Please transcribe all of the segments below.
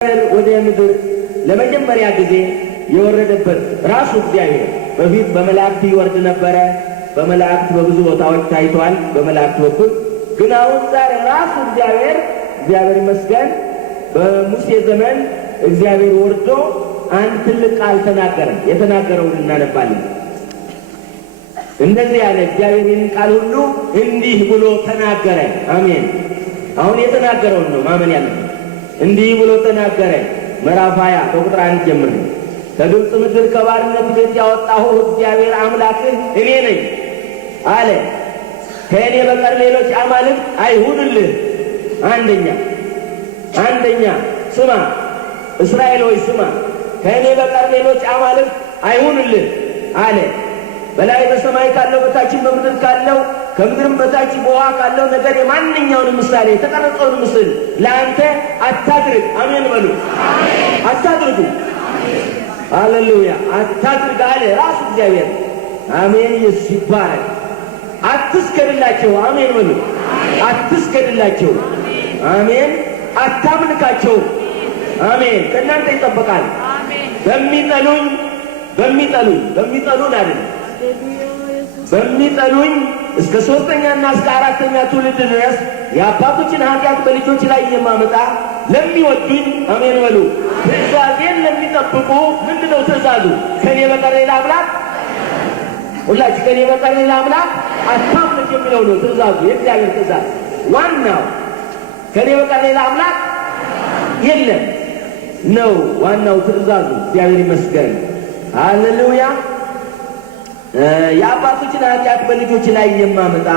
ወደ ምድር ለመጀመሪያ ጊዜ የወረደበት ራሱ እግዚአብሔር በፊት በመላእክት ይወርድ ነበረ። በመላእክት በብዙ ቦታዎች ታይቷል። በመላእክት በኩል ግን አሁን ዛሬ ራሱ እግዚአብሔር ይመስገን በሙሴ ዘመን እግዚአብሔር ወርዶ አንድ ትልቅ ቃል ተናገረ። የተናገረውን እናነባለን። እንደዚህ ያለ እግዚአብሔርን ቃል ሁሉ እንዲህ ብሎ ተናገረ። አሜን። አሁን የተናገረውን ነው ማመን ያለብን። እንዲህ ብሎ ተናገረ። ምዕራፍ 20 ከቁጥር 1 ጀምሮ ከግብፅ ምድር ከባርነት ቤት ያወጣሁ እግዚአብሔር አምላክህ እኔ ነኝ አለ። ከእኔ በቀር ሌሎች አማልክት አይሁንልህ። አንደኛ ስማ እስራኤል ሆይ ስማ፣ ከእኔ በቀር ሌሎች አማልክት አይሁንልህ አለ። በላይ በሰማይ ካለው በታችም በምድር ካለው ከምድርም በታች በውሃ ካለው ነገር የማንኛውን ምሳሌ የተቀረጸውን ምስል ለአንተ አታድርግ። አሜን በሉ። አታድርጉ። ሃሌሉያ። አታድርግ አለ ራሱ እግዚአብሔር። አሜን ይባረክ። አትስገድላቸው። አሜን በሉ። አትስገድላቸው። አሜን። አታምልካቸው። አሜን። ከእናንተ ይጠበቃል። በሚጠሉን አይደል፣ በሚጠሉኝ እስከ 3ኛና እስከ 4ኛ ትውልድ ድረስ የአባቶችን ኃጢአት በልጆች ላይ የማመጣ ለሚወዱኝ፣ አሜን በሉ፣ ትእዛዜን ለሚጠብቁ። ምንድነው ትእዛዙ? ከኔ በቀር ሌላ አምላክ፣ ሁላችሁ ከኔ በቀር ሌላ አምላክ አታምልክ የሚለው ነው ትእዛዙ። የእግዚአብሔር ትእዛዝ ዋናው ከኔ በቀር ሌላ አምላክ የለም ነው ዋናው ትእዛዙ። እግዚአብሔር ይመስገን። ሃሌሉያ። የአባቶችን ኃጢአት በልጆች ላይ የማመጣ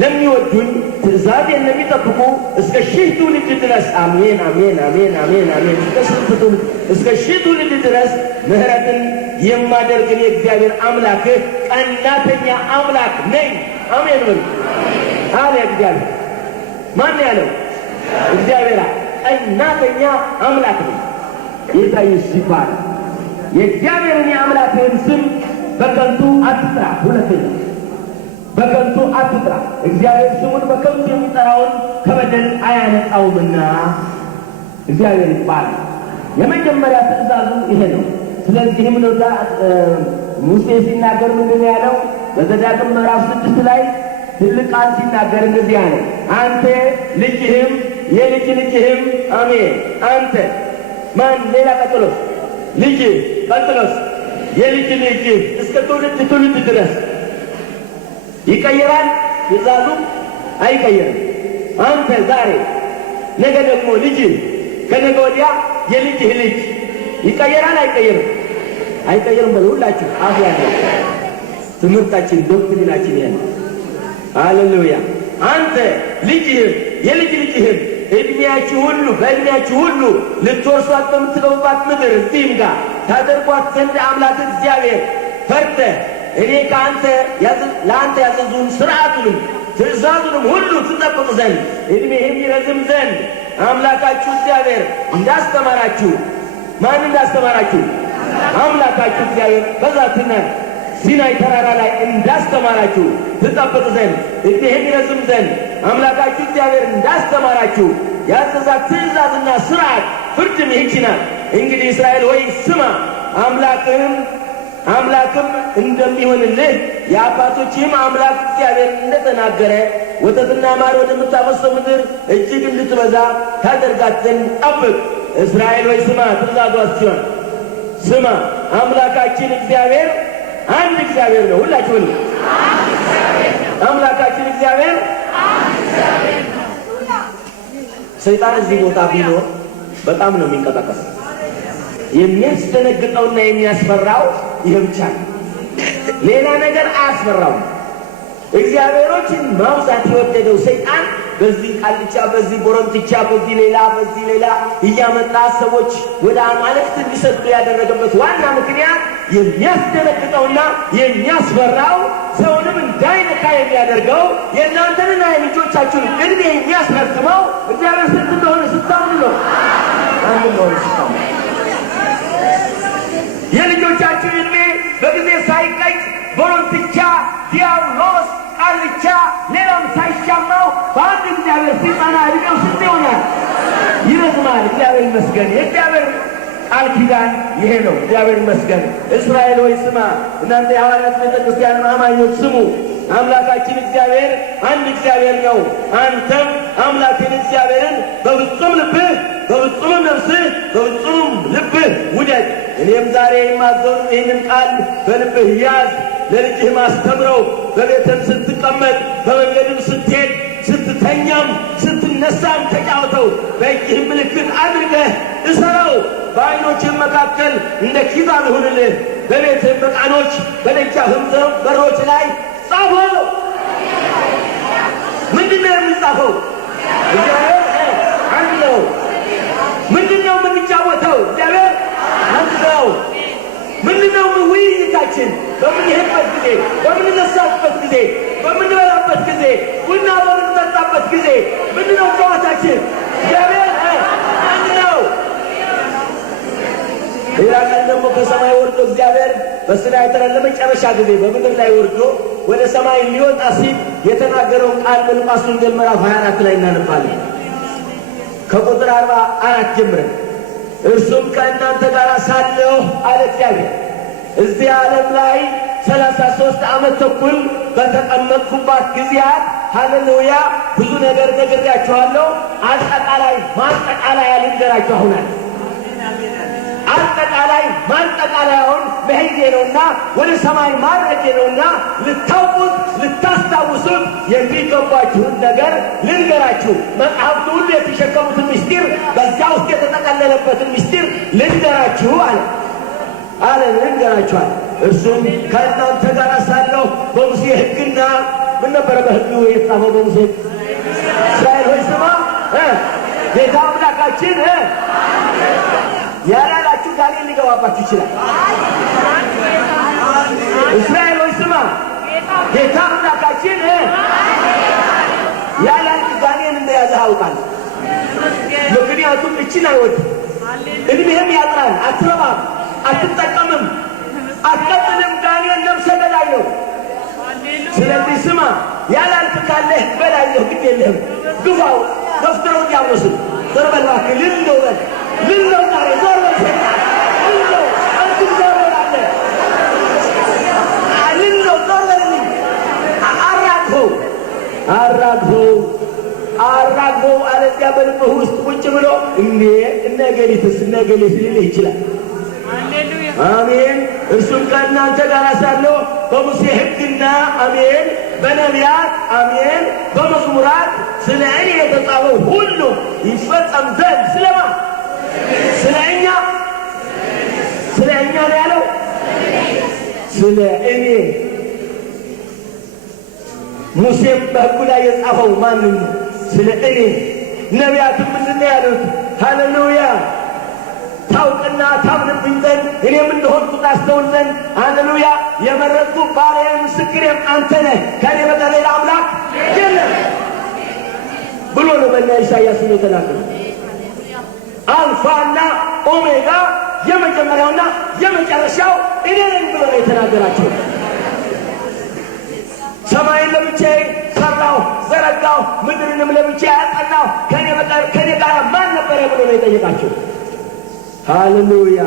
ለሚወዱኝ ትእዛዜን ለሚጠብቁ እስከ 1000 ትውልድ ድረስ። አሜን አሜን አሜን አሜን አሜን። እስከ 1000 ትውልድ ድረስ ምሕረትን የማደርግ የእግዚአብሔር አምላክህ ቀናተኛ አምላክ ነኝ። አሜን በሉ አለ እግዚአብሔር። ማን ያለው? እግዚአብሔር ቀናተኛ አምላክ ነኝ። ጌታ ይባረክ። የእግዚአብሔርን የአምላክህን ስም በከንቱ አትጥራ። ሁለተኛ በከንቱ አትጥራ። እግዚአብሔር ስሙን በከንቱ የሚጠራውን ከበደል አያነጻውምና እግዚአብሔር ይባላል። የመጀመሪያ ትእዛዙ ይሄ ነው። ስለዚህም ነው ሙሴ ሲናገር ምንድን ያለው? በዘዳግም ምዕራፍ 6 ላይ ትልቅ ቃል ሲናገር እንደዚህ ያለ፣ አንተ ልጅህም የልጅ ልጅህም። አሜን። አንተ ማን? ሌላ ቀጥሎስ ልጅ፣ ቀጥሎስ የልጅ ልጅ እስከ ትውልድ ድረስ ይቀየራል። ትእዛዙ አይቀየርም። አንተ ዛሬ፣ ነገ ደግሞ ልጅ፣ ከነገ ወዲያ የልጅህ ልጅ ይቀየራል። አይቀየርም? አይቀየርም። በሁላችሁ አፍ ያለ ትምህርታችን ዶክትሪናችን ያለ። ሃሌሉያ። አንተ ልጅህም የልጅ ልጅህም በዕድሜያችሁ ሁሉ ልትወርሷት በምትገቡባት ምድር እዚህም ጋር ታደርጓት ዘንድ አምላክ እግዚአብሔር ፈርተህ እኔ ለአንተ ያዘዙን ሥርዓቱንም ትእዛዙንም ሁሉ ትጠብቅ ዘንድ ዕድሜህም ይረዝም ዘንድ አምላካችሁ እግዚአብሔር እንዳስተማራችሁ። ማን እንዳስተማራችሁ? አምላካችሁ እግዚአብሔር በዛትና ሲናይ ተራራ ላይ እንዳስተማራችሁ ትጠብቅ ዘንድ ዕድሜህም ይረዝም ዘንድ አምላካችሁ እግዚአብሔር እንዳስተማራችሁ ያዘዛት ትእዛዝና ሥርዓት ፍርድም ይህች ናት። እንግዲህ እስራኤል ሆይ ስማ፣ አምላክም እንደሚሆንልህ የአባቶችህም አምላክ እግዚአብሔር እንደተናገረ ወተትና ማር ወደምታፈሰው ምድር እጅግ እንድትበዛ ታደርጋት ዘንድ ጠብቅ። እስራኤል ሆይ ስማ፣ ትእዛዟ ሲሆን ስማ፣ አምላካችን እግዚአብሔር አንድ እግዚአብሔር ነው። ሁላችሁ ሁሉ አምላካችን እግዚአብሔር አንድ ነው። ሰይጣን እዚህ ቦታ ቢኖር በጣም ነው የሚንቀጠቀሰው። የሚያስደነግጠውና የሚያስፈራው ይህ ብቻ ነው። ሌላ ነገር አያስፈራውም። እግዚአብሔሮችን ማውዛት የወደደው ሰይጣን በዚህ ቃልቻ፣ በዚህ ቦረንትቻ፣ በዚህ ሌላ እያመጣ ሰዎች ወደ አማልክት እንዲሰጡ ያደረገበት ዋና ምክንያት የሚያስደነግጠውና የሚያስፈራው ሰውንም እንዳይነካ የሚያደርገው የእናንተንና የልጆቻችሁን ዕድሜ የሚያስረዝመው እግዚአብሔር ስንት እንደሆነ ስታምኑ ነው። የልጆቻችሁ ዕድሜ በጊዜ ሳይቀጭ ቦረንትቻ፣ ዲያብሎስ፣ ቃልቻ ሌላም ሳይሻማው በአንድ እግዚአብሔር ሲጸና ዕድሜው ስንት ይሆናል? ይረዝማል። እግዚአብሔር ይመስገን። የእግዚአብሔር ቃል ኪዳን ይሄ ነው። እግዚአብሔር ይመስገን። እስራኤል ሆይ ስማ፣ እናንተ የሐዋርያት ቤተ ክርስቲያን አማኞች ስሙ። አምላካችን እግዚአብሔር አንድ እግዚአብሔር ነው። አንተም አምላክን እግዚአብሔርን በፍጹም ልብህ፣ በፍጹም ነፍስህ፣ በፍጹም ልብህ ውደድ። እኔም ዛሬ የማዘውን ይህንን ቃል በልብህ ያዝ፣ ለልጅህም አስተምረው። በቤትም ስትቀመጥ፣ በመንገድም ስትሄድ፣ ስትተኛም ስትነሳም ተጫውተው። በእጅህም ምልክት አድርገህ እሰረው። በዓይኖችህም መካከል እንደ ኪዳን ይሁንልህ። በቤትህም መቃኖች፣ በደጃፍም በሮች ላይ ጻፈው። ምንድነው የሚጻፈው? እግዚአብሔር አንድ ነው። ምንድነው የምንጫወተው? እግዚአብሔር አንድ ነው። ምንድነው ውይይታችን? በምንሄድበት ጊዜ፣ በምንነሳበት ጊዜ፣ በምንበላበት ጊዜ፣ ቡና በምንጠጣበት ጊዜ ምንድነው ጨዋታችን? እግዚአብሔር አንድ ነው። ሌላ ቀን ደግሞ ከሰማይ ወርዶ እግዚአብሔር በሲናይ ተራራ ለመጨረሻ ጊዜ በምድር ላይ ወርዶ ወደ ሰማይ ሊወጣ ሲል የተናገረውን ቃል በሉቃስ ወንጌል ምዕራፍ 24 ላይ እናነባለን። ከቁጥር 44 ጀምረን እርሱም ከእናንተ ጋር ሳለሁ አለ እግዚአብሔር እዚህ ዓለም ላይ 33 ዓመት ተኩል በተቀመጥኩባት ጊዜያት ሃሌሉያ ብዙ ነገር ነግሬያችኋለሁ። አጠቃላይ ማጠቃለያ ልንገራችሁ አሁን አጠቃላይ ማጠቃለያውን መሄዴ ነውና ወደ ሰማይ ማድረጌ ነውና ልታውቁት ልታስታውሱት የሚገባችሁን ነገር ልንገራችሁ። መጽሐፍቱ ሁሉ የተሸከሙትን ምስጢር በዚያ ውስጥ የተጠቀለለበትን ምስጢር ልንገራችሁ አለ ልንገራችኋል። እርሱም ከእናንተ ጋር ሳለሁ በሙሴ ሕግና ምን ነበረ በሕጉ የተጻፈው? በሙሴ እስራኤል ሆይ ስማ፣ ጌታ አምላካችን ያላላችሁ ጋኔን ሊገባባችሁ ይችላል። እስራኤል ሆይ ስማ፣ ጌታ አምላካችን ያላችሁ ጋኔን እንደያዘ አውቃለሁ። ምክንያቱም እችን አይወድም፣ እድሜህም ያጥራል፣ አትረባም፣ አትጠቀምም፣ አትቀጥልም። ጋኔን ነፍሰ ገዳይ ነው። ስለዚህ ስማ፣ ያላልክ ካለህ በላየሁ ግድ የለህም፣ ግፋው፣ ገፍትረው ዲያብሎስን ዞር በል እባክህ ልንለው በል ልንለው ዛሬ ዞር በል ሰይጣን ልንለው አንቱም ዞር በል አለ ልንለው ዞር በልልኝ። አራግፈው አለዚያ በልብህ ውስጥ ቁጭ ብሎ እነ ገሊትስ እነ ገሊት ሊልህ ይችላል። አሜን። እርሱም ከእናንተ ጋር ሳለሁ በሙሴ ሕግና አሜን በነቢያት አሜን በመዝሙራት ስለ እኔ የተጻፈው ሁሉ ይፈጸም ዘንድ ስለማ ስለ እኛ ነው ያለው። ስለ እኔ ሙሴም በሕጉ ላይ የጻፈው ማንም ነው? ስለ እኔ። ነቢያትም ምንድን ነው ያሉት? ሃሌሉያ ታውቅና ታምንብኝ ዘንድ እኔም እንደሆንኩ ታስተውል ዘንድ ሃሌሉያ የመረጥኩ ባሪያዬ ምስክሬም አንተ ነህ፣ ከእኔ በቀር ሌላ አምላክ የለም ብሎ ነው በእነ ኢሳይያስ የተናገረው። አልፋና ኦሜጋ የመጀመሪያውና የመጨረሻው እኔ ነኝ ብሎ ነው የተናገራቸው። ሰማይን ለብቻዬ ሰራሁ ዘረጋሁ፣ ምድርንም ለብቻዬ አጸናሁ፣ ከእኔ በቀር ከእኔ ጋር ማን ነበረ ብሎ ነው የጠየቃቸው። ሃሌሉያ